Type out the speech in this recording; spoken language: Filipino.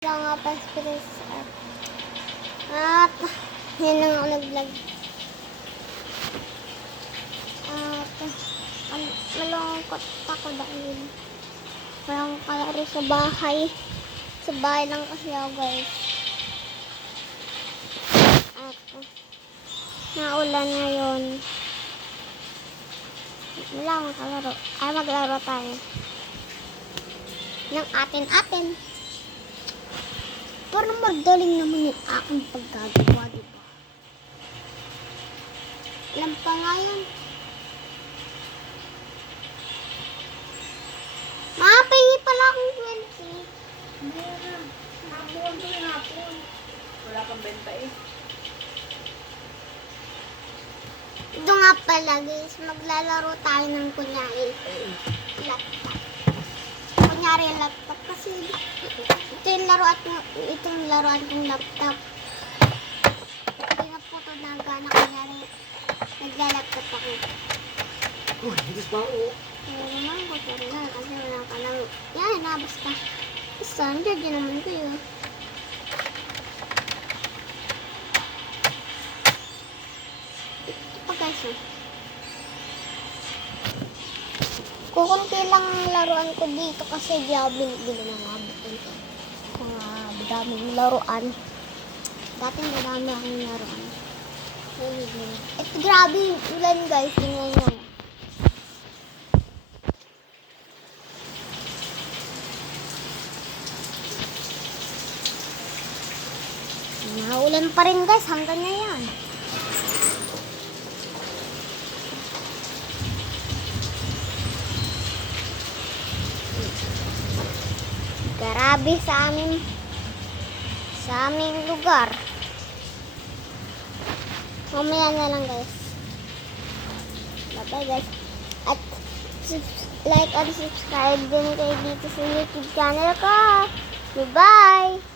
Lang nga paspiris at yun lang ako nag-vlog at malungkot ako dahil walang kalaro sa bahay lang kasi ako guys at naulan ngayon wala akong kalaro ay maglaro tayo ng atin parang magaling naman yung aking paggagawa, diba? Alam pa nga yun. Makapahingi pala akong 20. Meron. Hapon to yung hapon. Wala kang benta eh. Ito nga pala guys, maglalaro tayo ng kunyari laptop. Kunyari laptop kasi itong laruan kong laptop. Hindi na po ito nagana kunyari naglalaptop ako. Oh, hindi pa ako. Kaya naman ko ito rin kasi wala ka lang. Yan, nabas ka. Saan dyan naman kayo? Ito guys oh. Kukunti lang ang laruan ko dito kasi di ako binili ng abutin. Mga daming laruan. Dati madami akong laruan. Ito grabe yung ulan guys. Tingnan nyo. Naulan pa rin guys. Hanggang ngayon. Grabe sa aming lugar. Mamaya na lang guys. Bye guys. At like and subscribe din kayo dito sa YouTube channel ko. Bye bye.